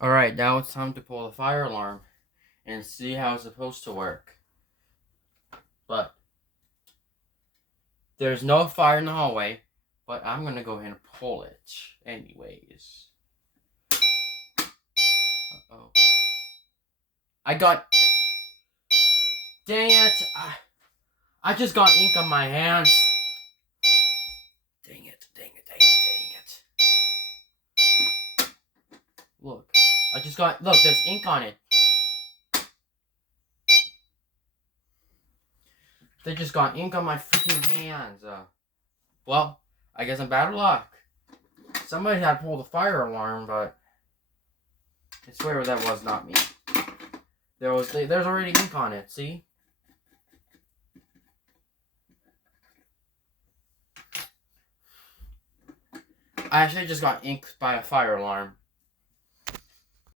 Alright, now it's time to pull the fire alarm and see how it's supposed to work. But there's no fire in the hallway, but I'm gonna go ahead and pull it anyways. Uh-oh. I got... Dang it! I just got ink on my hands. Dang it, dang it, dang it, dang it. Look, I just got... Look, there's ink on it. They just got ink on my freaking hands. Well, I guess I'm bad luck. Somebody had pulled the fire alarm, but I swear that was not me. There's already ink on it, see? I actually just got inked by a fire alarm.